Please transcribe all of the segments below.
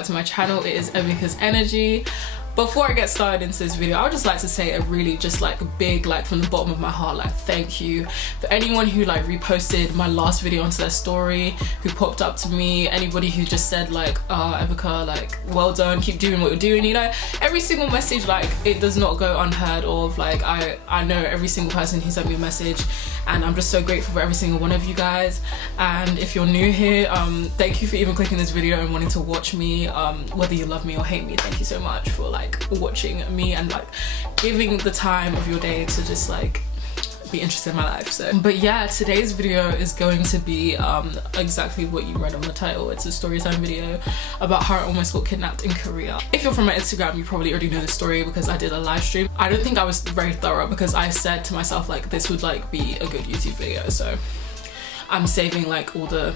back to my channel. It is Ebika's Energy. Before I get started into this video, I would just like to say a really just like big, like from the bottom of my heart, like thank you for anyone who like reposted my last video onto their story, who popped up to me, anybody who just said like, Ebika, like well done, keep doing what you're doing, you know. Every single message, like it does not go unheard of. Like I know every single person who sent me a message, and I'm just so grateful for every single one of you guys. And if you're new here, thank you for even clicking this video and wanting to watch me, whether you love me or hate me. Thank you so much for like watching me and like giving the time of your day to just like be interested in my life. So but yeah, today's video is going to be exactly what you read on the title. It's a story time video about how I almost got kidnapped in Korea. If you're from my Instagram, you probably already know the story because I did a live stream. I don't think I was very thorough because I said to myself like this would like be a good YouTube video, so I'm saving like all the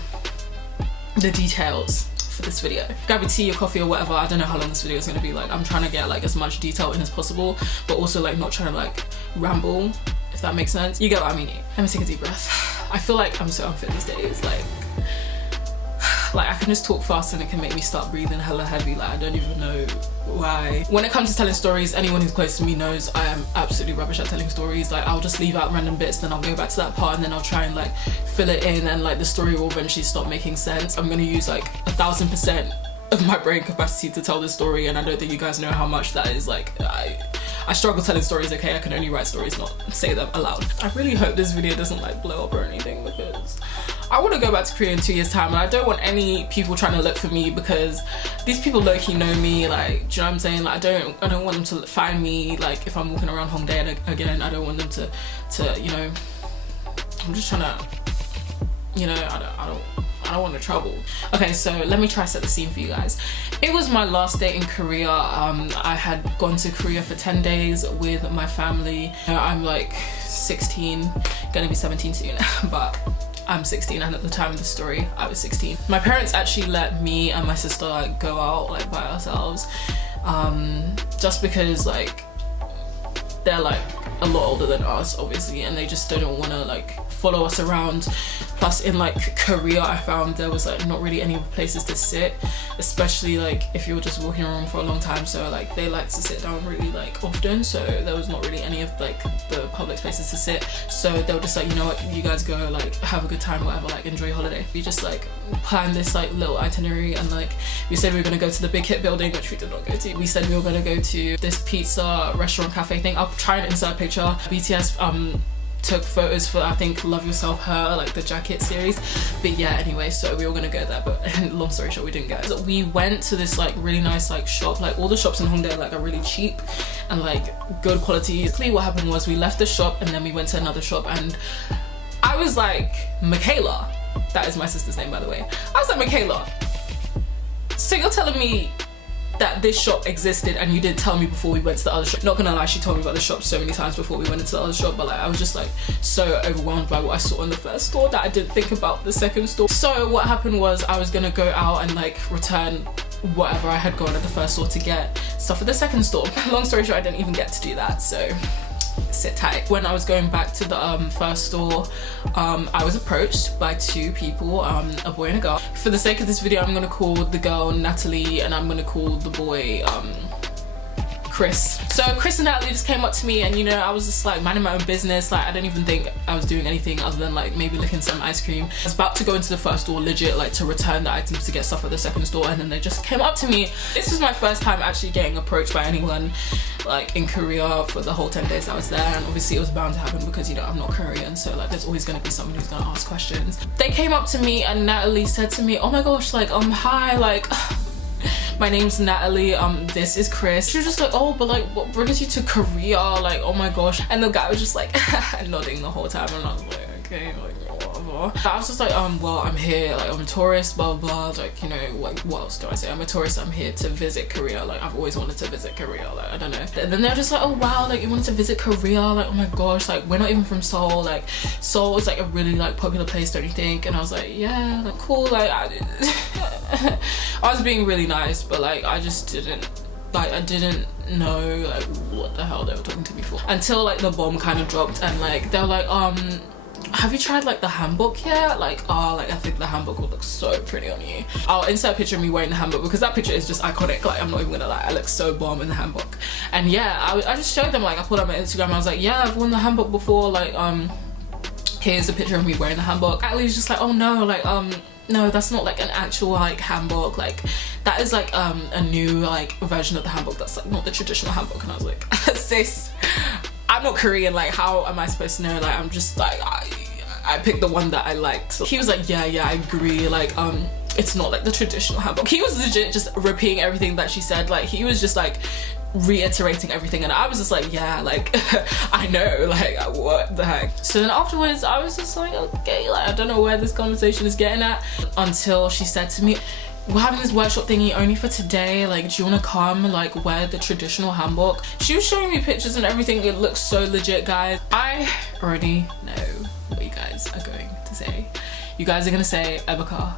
details for this video. Grab your tea or coffee or whatever. I don't know how long this video is going to be. Like I'm trying to get like as much detail in as possible, but also like not trying to like ramble, if that makes sense. You get what I mean. Let me take a deep breath. I feel like I'm so unfit these days. Like I can just talk fast and it can make me start breathing hella heavy. Like I don't even know why. When it comes to telling stories, anyone who's close to me knows I am absolutely rubbish at telling stories. Like I'll just leave out random bits, then I'll go back to that part and then I'll try and like fill it in, and like the story will eventually stop making sense. I'm gonna use like 1000% of my brain capacity to tell this story, and I don't think you guys know how much that is. Like I struggle telling stories, okay? I can only write stories, not say them aloud. I really hope this video doesn't like blow up or anything, because I want to go back to Korea in 2 years time, and I don't want any people trying to look for me, because these people low-key know me. Like, do you know what I'm saying? Like I don't want them to find me like if I'm walking around Hongdae, and again I don't want them to you know, I'm just trying to, you know, I don't want to trouble. Okay, so let me try to set the scene for you guys. It was my last day in Korea. I had gone to Korea for 10 days with my family. I'm like 16, gonna be 17 soon, but I'm 16, and at the time of the story I was 16. My parents actually let me and my sister like go out like by ourselves, just because like they're like a lot older than us obviously, and they just didn't want to like follow us around. Plus in like Korea, I found there was like not really any places to sit, especially like if you're just walking around for a long time. So like they like to sit down really like often, so there was not really any of like the public spaces to sit. So they were just like, you know what, you guys go, like have a good time, whatever, like enjoy your holiday. We just like planned this like little itinerary, and like we said we were gonna go to the Big Hit building, which we did not go to. We said we were gonna go to this pizza restaurant cafe thing. I'll try and insert a picture. BTS took photos for, I think, Love Yourself Her, like the jacket series. But yeah, anyway, so we were gonna go there, but long story short, we didn't go. So we went to this like really nice like shop. Like all the shops in Hongdae like are really cheap and like good quality. Basically what happened was we left the shop and then we went to another shop, and I was like, Michaela, that is my sister's name by the way. I was like, Michaela, so you're telling me that this shop existed and you didn't tell me before we went to the other shop? Not gonna lie, she told me about the shop so many times before we went into the other shop, but like I was just like so overwhelmed by what I saw in the first store that I didn't think about the second store. So what happened was I was gonna go out and like return whatever I had gone at the first store to get stuff at the second store. Long story short, I didn't even get to do that, so sit tight. When I was going back to the first store, I was approached by two people, a boy and a girl. For the sake of this video, I'm gonna call the girl Natalie and I'm gonna call the boy Chris. So Chris and Natalie just came up to me, and you know, I was just like minding my own business. Like I don't even think I was doing anything other than like maybe licking some ice cream. I was about to go into the first store legit like to return the items to get stuff at the second store, and then they just came up to me. This was my first time actually getting approached by anyone like in Korea for the whole 10 days I was there, and obviously it was bound to happen because, you know, I'm not Korean, so like there's always going to be someone who's going to ask questions. They came up to me and Natalie said to me, oh my gosh, like hi, like my name's Natalie, this is Chris. She was just like, oh, but like what brings you to Korea, like oh my gosh. And the guy was just like nodding the whole time, and I was like, okay, like whatever. I was just like, well, I'm here, like I'm a tourist, blah blah blah, like, you know, like what else do I say? I'm a tourist, I'm here to visit Korea, like I've always wanted to visit Korea, like I don't know. And then they're just like, oh wow, like you wanted to visit Korea, like oh my gosh, like we're not even from Seoul, like Seoul is like a really like popular place, don't you think? And I was like, yeah, like cool, like I was being really nice, but like I just didn't, like I didn't know like what the hell they were talking to me for, until like the bomb kind of dropped, and like they were like, have you tried like the hanbok yet? Like, oh, like I think the hanbok will look so pretty on you. I'll insert a picture of me wearing the hanbok because that picture is just iconic. Like, I'm not even gonna lie, I look so bomb in the hanbok. And yeah, I just showed them, like, I put on my Instagram, I was like, yeah, I've worn the hanbok before, like, here's a picture of me wearing the hanbok. Atlee was just like, oh no, like, no, that's not like an actual like hanbok, like that is like a new like version of the hanbok that's like not the traditional hanbok. And I was like, sis, I'm not Korean, like how am I supposed to know? Like, I'm just like, I picked the one that I liked. So he was like, yeah, I agree, like it's not like the traditional hanbok. He was legit just repeating everything that she said. Like, he was just like reiterating everything, and I was just like, yeah, like I know, like what the heck. So then afterwards I was just like, okay, like I don't know where this conversation is getting at, until she said to me, we're having this workshop thingy only for today, like do you want to come like wear the traditional hanbok? She was showing me pictures and everything. It looks so legit, guys. I already know what you guys are going to say. You guys are gonna say, Ebika,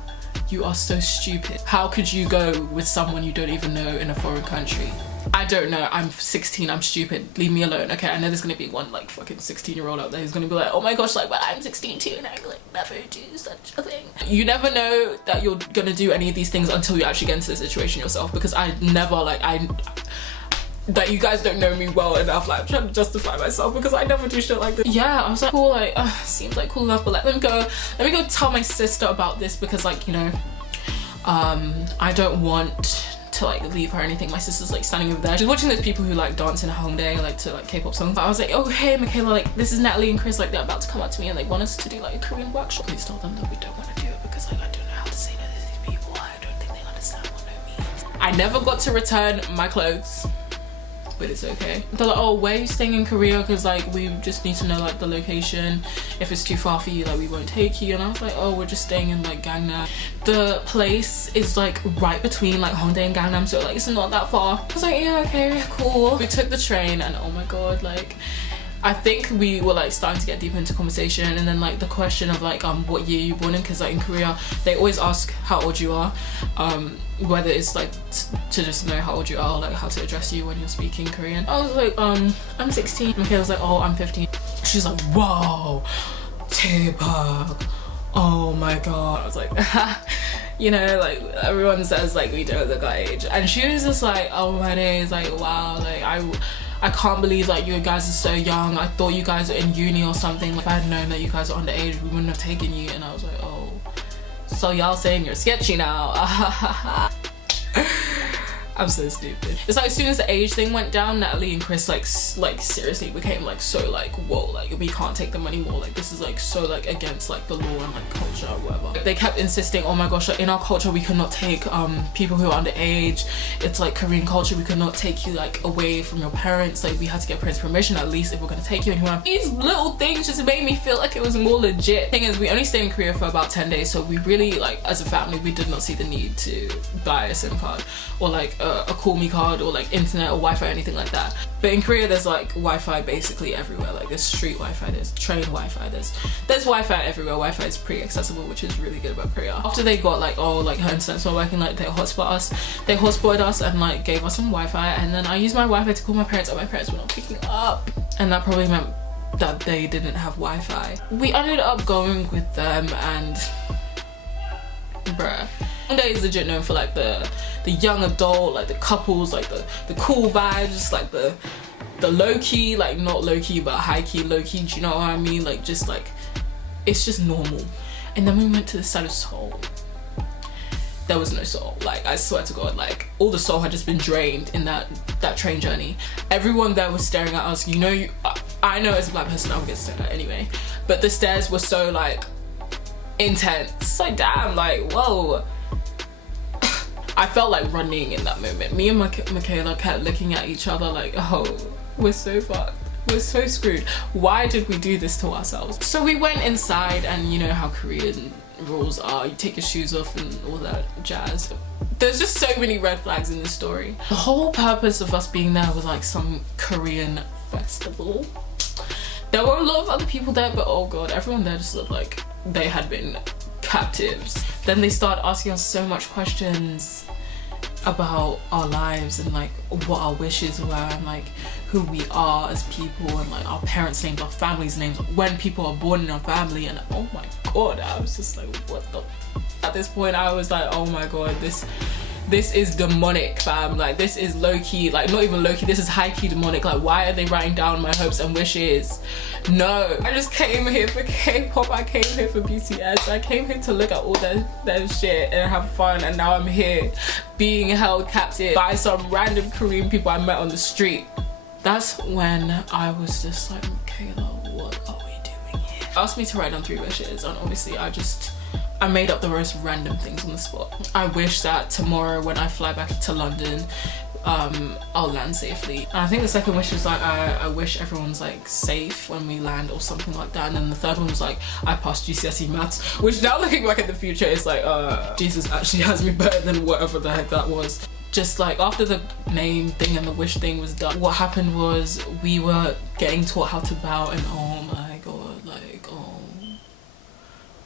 you are so stupid. How could you go with someone you don't even know in a foreign country? I don't know, I'm 16, I'm stupid, leave me alone. Okay, I know there's gonna be one like fucking 16-year-old out there who's gonna be like, oh my gosh, like, but I'm 16 too and I like never do such a thing. You never know that you're gonna do any of these things until you actually get into the situation yourself, because I never, like, that you guys don't know me well enough, like I'm trying to justify myself because I never do shit like this. Yeah, I was like, cool, like seems like cool enough, but let me go tell my sister about this, because like, you know, I don't want to like leave her or anything. My sister's like standing over there, she's watching those people who like dance in Hongdae like to like K-pop songs. I was like, oh hey Michaela, like this is Natalie and Chris, like they're about to come up to me and they want us to do like a Korean workshop. Please tell them that we don't want to do it because like I don't know how to say no to these people. I don't think they understand what no means. I never got to return my clothes, but it's okay. They're like, oh, where are you staying in Korea? Because like we just need to know like the location. If it's too far for you, like we won't take you. And I was like, oh, we're just staying in like Gangnam. The place is like right between like Hongdae and Gangnam, so like it's not that far. I was like, yeah, okay, cool. We took the train and oh my god, like I think we were like starting to get deep into conversation, and then like the question of like what year you born in, because like in Korea they always ask how old you are, whether it's like to just know how old you are, like how to address you when you're speaking Korean. I was like, I'm 16. Michaela was like, oh, I'm 15. She's like, whoa, 대박, oh my god. I was like, you know, like everyone says like we don't look our age, and she was just like, oh my days, like wow, like I can't believe like you guys are so young. I thought you guys were in uni or something. If I had known that you guys are underage, we wouldn't have taken you. And I was like, oh, so y'all saying you're sketchy now? I'm so stupid. It's like as soon as the age thing went down, Natalie and Chris like seriously became like so like, whoa, like we can't take them anymore. Like this is like so like against like the law and like culture or whatever. They kept insisting, oh my gosh, like, in our culture we cannot take people who are underage. It's like Korean culture, we cannot take you like away from your parents. Like we had to get parents' permission at least if we're gonna take you anywhere. These little things just made me feel like it was more legit. Thing is, we only stayed in Korea for about 10 days, so we really like as a family we did not see the need to buy a SIM card or like a call me card or like internet or Wi-Fi or anything like that. But in Korea there's like Wi-Fi basically everywhere. Like there's street Wi-Fi, there's train Wi-Fi, there's Wi-Fi everywhere. Wi-Fi is pretty accessible, which is really good about Korea. After they got like, oh, like her internet's not working, like they hotspotted us and like gave us some Wi-Fi, and then I used my Wi-Fi to call my parents, and my parents were not picking up, and that probably meant that they didn't have Wi-Fi. We ended up going with them, and bruh, Hongdae is legit known for like the young adult, like the couples, like the cool vibes, just like the low-key, like not low-key but high-key low-key, do you know what I mean? Like just like it's just normal. And then we went to the side of Seoul. There was no Seoul. Like I swear to god, like all the Seoul had just been drained in that train journey. Everyone there was staring at us. You know, I know as a black person I would get stared at anyway, but the stares were so like intense. Like damn, like whoa. I felt like running in that moment. Me and Michaela kept looking at each other like, oh, we're so fucked. We're so screwed. Why did we do this to ourselves? So we went inside, and you know how Korean rules are. You take your shoes off and all that jazz. There's just so many red flags in this story. The whole purpose of us being there was like some Korean festival. There were a lot of other people there, but oh god, everyone there just looked like they had been captives. Then they started asking us so much questions. about our lives and like what our wishes were and like who we are as people and like our parents' names, our family's names, when people are born in our family. And oh my god, I was just like, what the, at this point I was like, oh my god, this is demonic, fam. Like, this is low-key, like not even low-key, this is high-key demonic. Like, why are they writing down my hopes and wishes? No, I just came here for K-pop, I came here for BTS, I came here to look at all their shit and have fun, and now I'm here being held captive by some random Korean people I met on the street. That's when I was just like, Michaela, what are we doing here? Asked me to write down 3 wishes, and obviously I made up the most random things on the spot. I wish that tomorrow when I fly back to London, I'll land safely. And I think the second wish was like, I wish everyone's like safe when we land or something like that. And then the third one was like, I passed GCSE maths, which now looking back at the future is like, Jesus actually has me better than whatever the heck that was. Just like after the name thing and the wish thing was done, what happened was we were getting taught how to bow, and oh my god, like, oh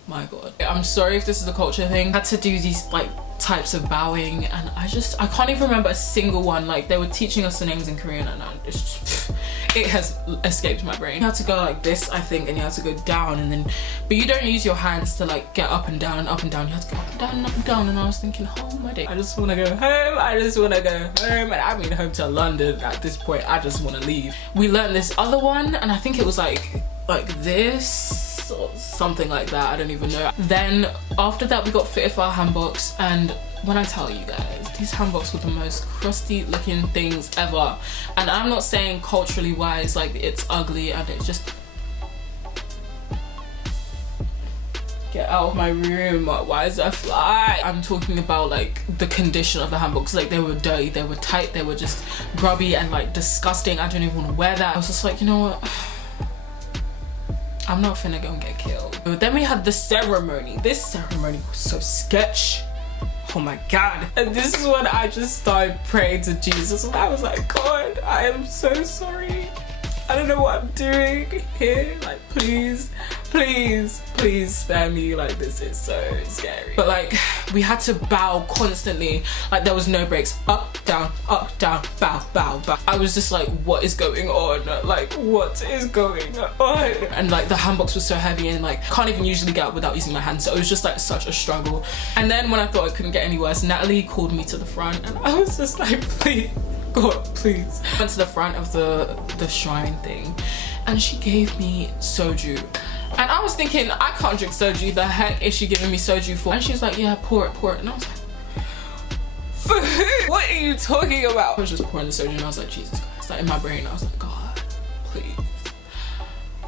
my god. I'm sorry if this is a culture thing. I had to do these like types of bowing, and I can't even remember a single one. Like, they were teaching us the names in Korean, and it has escaped my brain. You have to go like this, I think, and you have to go down, and then, but you don't use your hands to like get up and down and up and down. You have to go up and down and up and down. And I was thinking, oh my day, I just want to go home. I just want to go home, and I mean home to London at this point. I just want to leave. We learned this other one, and I think it was like this or something like that, I don't even know. Then after that we got fitted for our handbooks, and when I tell you guys, these handbooks were the most crusty looking things ever. And I'm not saying culturally wise like it's ugly, and it's just, get out of my room, why is there a fly? I'm talking about like the condition of the handbooks. Like, they were dirty, they were tight, they were just grubby and like disgusting. I don't even want to wear that. I was just like, you know what, I'm not finna go and get killed. But then we had the ceremony. This ceremony was so sketch. Oh my god. And this is when I just started praying to Jesus, and I was like, God, I am so sorry. I don't know what I'm doing here. Like, please, please, please spare me. Like, this is so scary. But like, we had to bow constantly. Like, there was no breaks. Up, down, bow, bow, bow. I was just like, what is going on? Like, what is going on? And like, the handbooks were so heavy, and like, can't even usually get up without using my hands. So it was just like such a struggle. And then when I thought it couldn't get any worse, Natalie called me to the front, and I was just like, please, God, please. I went to the front of the shrine thing, and she gave me soju. And I was thinking, I can't drink soju, the heck is she giving me soju for? And she's like, yeah, pour it. And I was like, for who? What are you talking about? I was just pouring the soju, and I was like, Jesus Christ. Like, in my brain, I was like, God, please.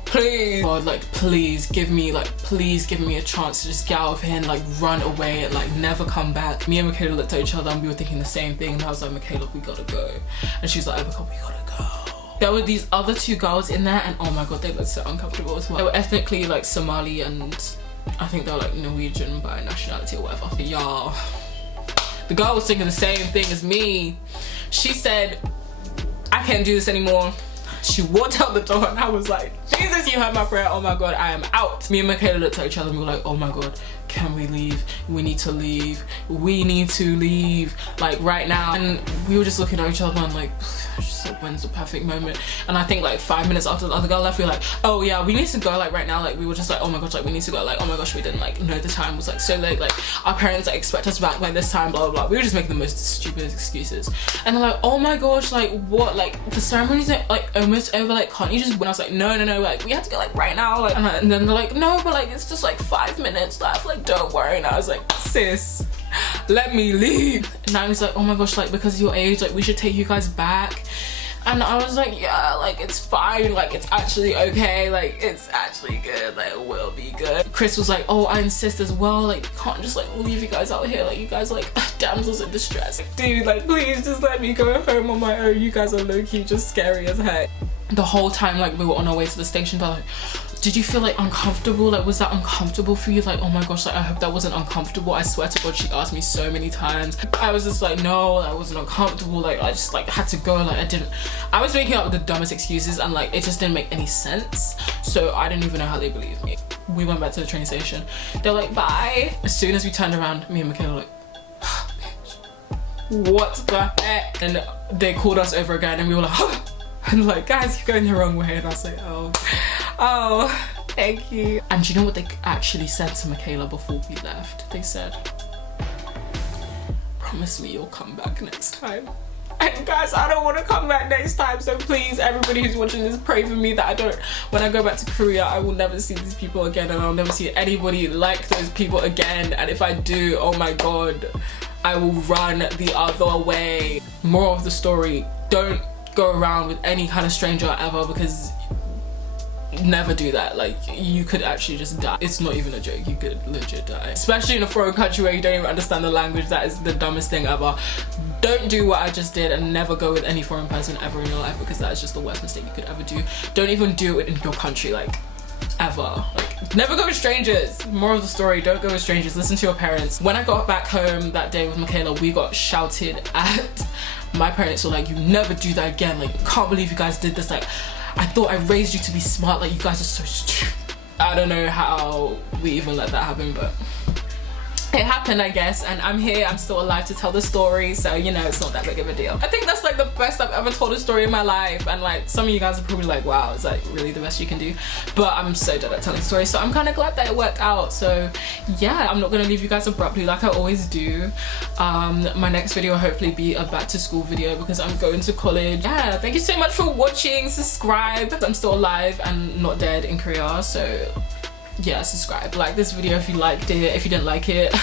Please, God, like, please give me a chance to just get out of here and like run away and like never come back. Me and Michaela looked at each other, and we were thinking the same thing, and I was like, Michaela, we gotta go. And she's like, Ebika, we gotta go. There were these other 2 girls in there, and oh my god, they looked so uncomfortable as well. They were ethnically like Somali, and I think they were like Norwegian by nationality or whatever. Y'all, the girl was thinking the same thing as me. She said, I can't do this anymore. She walked out the door, and I was like, Jesus, you heard my prayer. Oh my god, I am out. Me and Michaela looked at each other, and we were like, oh my god, can we leave? We need to leave. We need to leave, like right now. And we were just looking at each other and like, just like, when's the perfect moment? And I think like 5 minutes after the other girl left, we were like, oh yeah, we need to go like right now. Like, we were just like, oh my gosh, like we need to go. Like, oh my gosh, we didn't like know the time was like so late. Like, our parents like expect us back like this time, blah blah blah. We were just making the most stupid excuses. And they're like, oh my gosh, like what? Like, the ceremony's like almost over. Like, can't you just? When I was like, no, like we have to go like right now. Like, and then they're like, no, but like it's just like 5 minutes left. Like, don't worry. And I was like, sis, let me leave. And now he's like, oh my gosh, like because of your age, like we should take you guys back. And I was like, yeah, like it's fine, like it's actually okay, like it's actually good, like it will be good. Chris was like, oh, I insist as well, like you can't just like leave you guys out here, like you guys are like damsels in distress. Dude, like please just let me go home on my own. You guys are low-key just scary as heck. The whole time like we were on our way to the station, they're like, did you feel like uncomfortable? Like, was that uncomfortable for you? Like, oh my gosh, like I hope that wasn't uncomfortable. I swear to God, she asked me so many times. I was just like, no, I wasn't uncomfortable. Like, I just like had to go. Like, I was making up the dumbest excuses, and like it just didn't make any sense. So I didn't even know how they believed me. We went back to the train station. They're like, bye. As soon as we turned around, me and Michaela were like, what the heck? And they called us over again and we were like, oh. And like, guys, you're going the wrong way. And I was like, oh, thank you. And do you know what they actually said to Michaela before we left? They said, promise me you'll come back next time. And guys, I don't want to come back next time, so please, everybody who's watching this, pray for me that when I go back to Korea, I will never see these people again, and I'll never see anybody like those people again. And if I do, oh my god, I will run the other way. Moral of the story, don't go around with any kind of stranger ever, because never do that. Like, you could actually just die. It's not even a joke, you could legit die, especially in a foreign country where you don't even understand the language. That is the dumbest thing ever. Don't do what I just did, and never go with any foreign person ever in your life, because that is just the worst mistake you could ever do. Don't even do it in your country, like, ever. Like, never go with strangers. Moral of the story, don't go with strangers. Listen to your parents. When I got back home that day with Michaela, we got shouted at. My parents were like, you never do that again, like, can't believe you guys did this, like, I thought I raised you to be smart, like, you guys are so stupid. I don't know how we even let that happen, but it happened, I guess, and I'm here, I'm still alive to tell the story, so, you know, it's not that big of a deal. I think that's like the best I've ever told a story in my life, and like, some of you guys are probably like, wow, is that really the best you can do? But I'm so dead at telling stories, so I'm kind of glad that it worked out. So yeah, I'm not gonna leave you guys abruptly like I always do. My next video will hopefully be a back to school video, because I'm going to college. Yeah, thank you so much for watching. Subscribe. I'm still alive and not dead in Korea, so yeah, subscribe. Like this video if you liked it. If you didn't like it,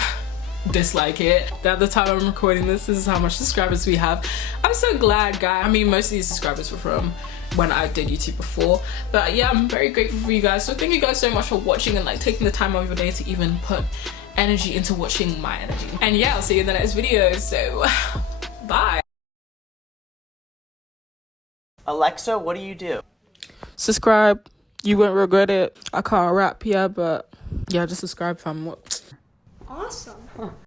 dislike it. At the time I'm recording this is how much subscribers we have. I'm so glad, guys. I mean, most of these subscribers were from when I did YouTube before, but yeah, I'm very grateful for you guys. So thank you guys so much for watching and like taking the time out of your day to even put energy into watching my energy. And yeah, I'll see you in the next video, so bye. Alexa, what do you do? Subscribe. You won't regret it. I can't rap, yeah, but yeah, just subscribe, fam. Awesome.